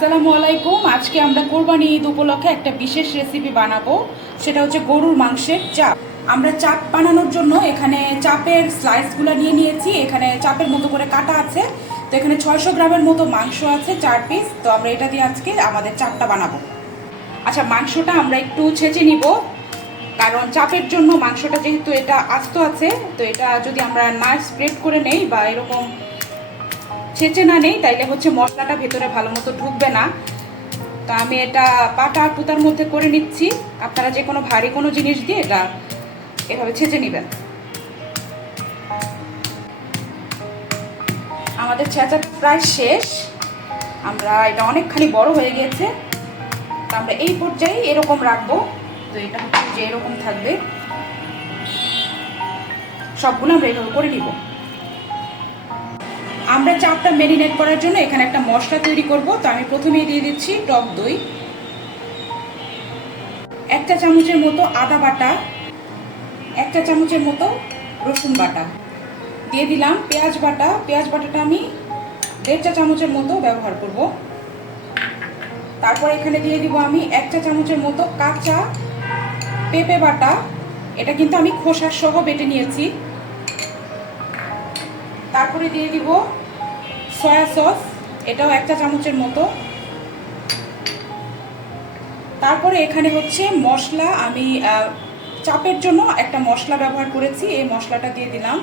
আসসালামু আলাইকুম। আজকে আমরা কোরবানি ঈদ উপলক্ষে একটা বিশেষ রেসিপি বানাবো। সেটা হচ্ছে গরুর মাংসের চাপ। আমরা চাপ বানানোর জন্য এখানে চাপের স্লাইসগুলো নিয়ে নিয়েছি। এখানে চাপের মতো করে কাটা আছে। তো এখানে ছয়শো গ্রামের মতো মাংস আছে, চার পিস তো আমরা এটা দিয়ে আজকে আমাদের চাপটা বানাবো। আচ্ছা মাংসটা আমরা একটু ছেঁচে নিব। কারণ চাপের জন্য মাংসটা যেহেতু এটা আস্ত আছে, তো এটা যদি আমরা না স্প্রেড করে নেই বা এরকম ছেঁচে না নেই, তাইলে হচ্ছে মশলাটা ভেতরে ভালো মতো ঢুকবে না। তো আমি এটা পাটা আর পুতার মধ্যে করে নিচ্ছি। আপনারা যে কোনো ভারী কোনো জিনিস দিয়ে এটা এভাবে ছেঁচে নেবেন। আমাদের ছেঁচা প্রায় শেষ। আমরা এটা অনেকখানি বড় হয়ে গিয়েছে তো আমরা এই পর্যায়ে এরকম রাখব, তো এটা হচ্ছে যে এরকম থাকবে। সবগুলো আমরা এভাবে করে নিব। আমরা চাপটা মেরিনেট করার জন্য এখানে একটা মশলা তৈরি করব। তো আমি প্রথমেই দিয়ে দিচ্ছি টক দই। একটা চামচের মতো আদা বাটা, একটা চামচের মতো রসুন বাটা। দিয়ে দিলাম পেঁয়াজ বাটা। পেঁয়াজ বাটাটা আমি দেড় চা চামচের মতো ব্যবহার করব। তারপর এখানে দিয়ে দিব আমি এক চা চামচের মতো কাঁচা পেঁপে বাটা। এটা কিন্তু আমি খোসার সহ বেটে নিয়েছি। তারপরে দিয়ে দিব সয়া সস এটাও একটা চামচের মতো। তারপরে এখানে হচ্ছে মশলা, আমি চাপের জন্য একটা মশলা ব্যবহার করেছি, এই মশলাটা দিয়ে দিলাম।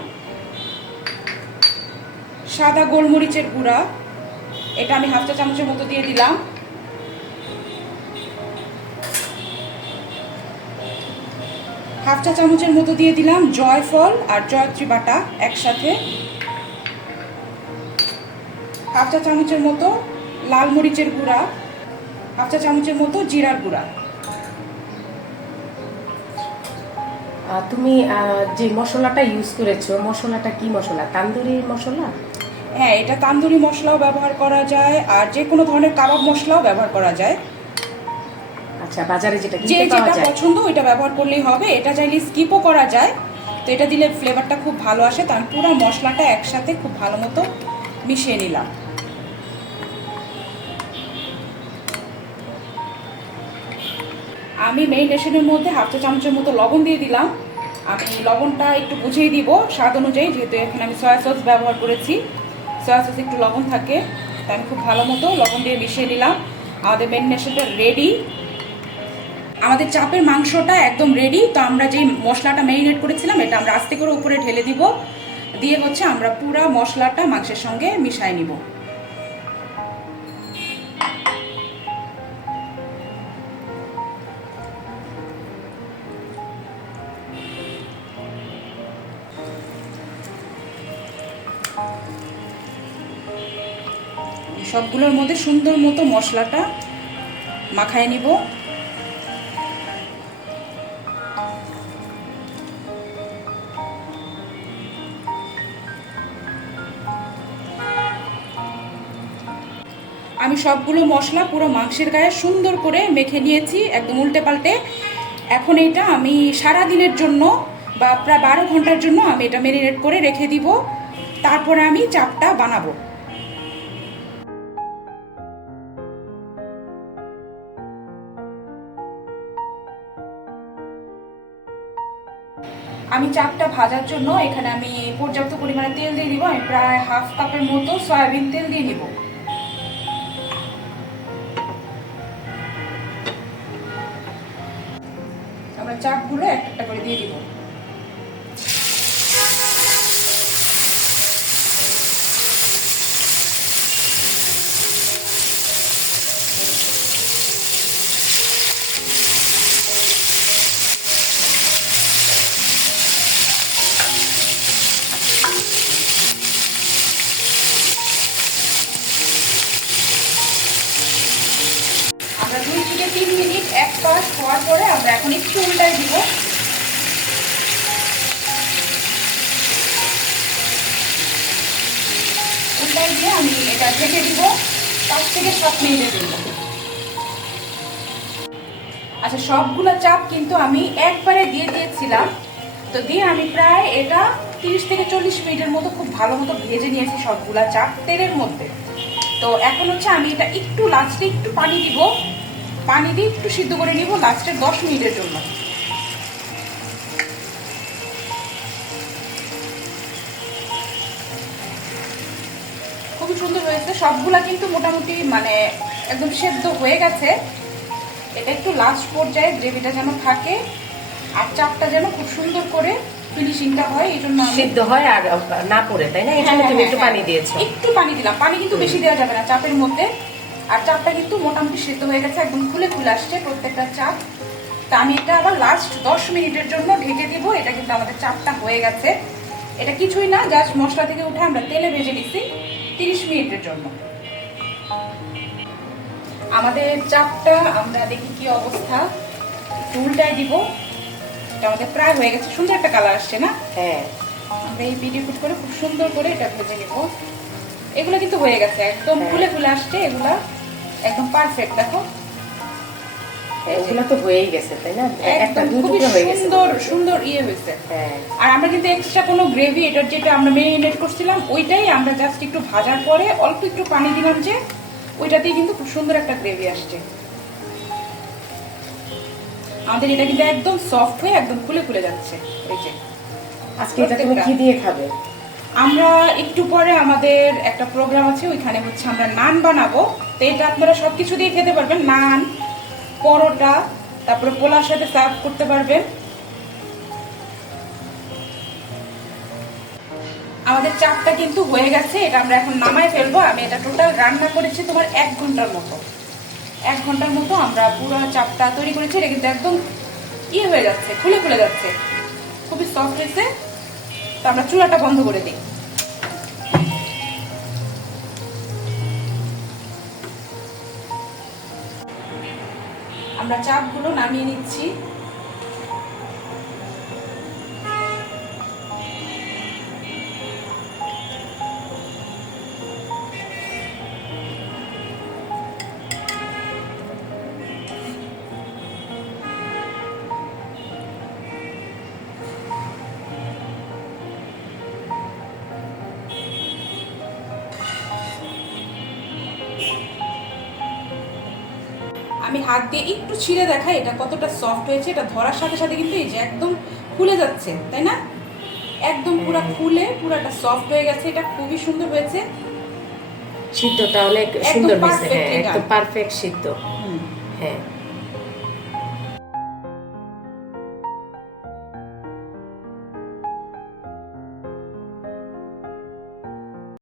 সাদা গোলমরিচের গুঁড়া, এটা আমি হাফ চা চামচের মতো দিয়ে দিলাম। হাফ চা চামচের মতো দিয়ে দিলাম জয়ফল আর জয়ত্রী বাটা একসাথে। হাফ চা চামচের মতো লাল মরিচের গুঁড়া হাফ চা চামচের মতো জিরার গুঁড়া। তুমি যে মশলাটা ইউজ করেছ মশলাটা কি মশলা? তান্দুরি মশলা? হ্যাঁ এটা তান্দুরি মশলাও ব্যবহার করা যায় আর যে কোনো ধরনের কাবাব মশলাও ব্যবহার করা যায়। আচ্ছা বাজারে যেটা যে কিনতে পাওয়া যেটা পছন্দ ওইটা ব্যবহার করলেই হবে। এটা চাইলে স্কিপও করা যায়। তো এটা দিলে ফ্লেভারটা খুব ভালো আসে। তার পুরো মশলাটা একসাথে খুব ভালো মতো মিশিয়ে নিলাম। আমি মেরিনেশনের মধ্যে হাফ চা চামচের মতো লবণ দিয়ে দিলাম। আমি লবণটা একটু বুঝিয়ে দিব স্বাদ অনুযায়ী, যেহেতু এখানে আমি সয়া সস ব্যবহার করেছি। সয়া সস একটু লবণ থাকে, তাই আমি খুব ভালো মতো লবণ দিয়ে মিশিয়ে নিলাম আমাদের মেরিনেশনটা রেডি আমাদের চাপের মাংসটা একদম রেডি তো আমরা যেই মশলাটা ম্যারিনেট করেছিলাম, এটা আমরা আস্তে করে উপরে ঢেলে দিব। দিয়ে হচ্ছে আমরা পুরো মশলাটা মাংসের সঙ্গে মিশাই নিব। সবগুলোর মধ্যে সুন্দর মতো মশলাটা মাখায় নিব। আমি সবগুলো মশলা পুরো মাংসের গায়ে সুন্দর করে মেখে নিয়েছি, একদম উল্টে পাল্টে। এখন এটা আমি সারা দিনের জন্য বা প্রায় বারো ঘণ্টার জন্য আমি এটা মেরিনেট করে রেখে দিব। তারপরে আমি চাপটা বানাবো। আমি চাপটা ভাজার জন্য এখানে আমি পর্যাপ্ত পরিমাণে তেল দিয়ে দিব। আমি প্রায় হাফ কাপের মতো সয়াবিন তেল দিয়ে নিব আমরা চাপগুলো একটা করে দিয়ে দিব। উল্টাই দিয়ে আমি এটা ঢেকে দিব পাঁচ থেকে সাত মিনিটের জন্য আচ্ছা সবগুলো চাপ কিন্তু আমি একবারে দিয়ে দিয়েছিলাম। তো দিয়ে আমি প্রায় এটা তিরিশ থেকে চল্লিশ মিনিটের মতো খুব ভালো মতো ভেজে নিয়েছি সবগুলা চাপ তেলের মধ্যে। তো এখন হচ্ছে আমি এটা একটু লাস্টে একটু পানি দিব। পানি দিয়ে একটু সিদ্ধ করে নিব লাস্টের দশ মিনিটের জন্য। খুবই সুন্দর হয়েছে। সবগুলা কিন্তু মোটামুটি মানে একদম সেদ্ধ হয়ে গেছে। এটা একটু লাস্ট পর্যায়ে গ্রেভিটা যেন থাকে আর চাপটা যেন খুব সুন্দর করে ফিনিশিংটা হয় এই জন্য সিদ্ধ হয় আর না পড়ে তাই না? জন্য হ্যাঁ, তুমি হ্যাঁ, একটু হ্যাঁ। পানি দিয়েছ। একটু পানি দিলাম। পানি কিন্তু বেশি দেওয়া যাবে না চাপের মধ্যে। আর চাপটা কিন্তু মোটামুটি সিদ্ধ হয়ে গেছে একদম খুলে খুলে আসছে প্রত্যেকটা চাপ। তা আমি এটা আবার লাস্ট দশ মিনিটের জন্য ঢেকে দিব। এটা কিন্তু আমাদের চাপটা হয়ে গেছে। এটা কিছুই না জাস্ট মশলা থেকে উঠে আমরা তেলে ভেজে নিচ্ছি তিরিশ মিনিটের জন্য। আমাদের চাপটা আমরা দেখি কি অবস্থা। উল্টায় দিব। এটা আমাদের প্রায় হয়ে গেছে। সুন্দর একটা কালার আসছে না? হ্যাঁ। আমরা এই ভিডিও কুট করে খুব সুন্দর করে এটা ভেজে নিব। এগুলো কিন্তু হয়ে গেছে। একদম হ্যাঁ। ফুলে ফুলে আসছে। এগুলা একদম পারফেক্ট দেখো। এগুলো তো হয়েই গেছে তাই না? একটা খুবই হয়ে সুন্দর সুন্দর ইয়ে হয়েছে। হ্যাঁ। আর আমরা কিন্তু এক্সট্রা কোনো গ্রেভি এটার যেটা আমরা মেরিনেট করছিলাম ওইটাই আমরা জাস্ট একটু ভাজার পরে অল্প একটু পানি দিলাম যে ওইটাতেই কিন্তু খুব সুন্দর একটা গ্রেভি আসছে। আমাদের এটা কিন্তু একদম সফট হয়ে একদম ফুলে ফুলে যাচ্ছে এই যে। আজকে এটা তুমি কি দিয়ে খাবে? আমরা একটু পরে আমাদের একটা প্রোগ্রাম আছে ওইখানে হচ্ছে আমরা নান বানাবো। তো এটা আপনারা সবকিছু দিয়ে খেতে পারবেন নান পরোটা, তারপরে পোলার সাথে সার্ভ করতে পারবেন। আমাদের চাপটা কিন্তু হয়ে গেছে, এটা আমরা এখন নামায় ফেলব। আমি এটা টোটাল রান্না করেছি তোমার এক ঘণ্টার মতো। এক ঘণ্টার মতো আমরা পুরো চাপটা তৈরি করেছি, এটা কিন্তু একদম ইয়ে হয়ে যাচ্ছে, খুলে খুলে যাচ্ছে। খুবই সফট হয়েছে। তো আমরা চুলাটা বন্ধ করে দিই। আমরা চাপগুলো নামিয়ে নিচ্ছি। আমি হাত দিয়ে একটু ছিঁড়ে দেখাই এটা কতটা সফট হয়েছে এটা ধরার সাথে সাথে কিন্তু এই যে একদম খুলে যাচ্ছে তাই না? একদম পুরো খুলে পুরাটা সফট হয়ে গেছে এটা খুবই সুন্দর হয়েছে। সিদ্ধটা অনেক সুন্দর হয়েছে হ্যাঁ। একদম পারফেক্ট সিদ্ধ। হ্যাঁ।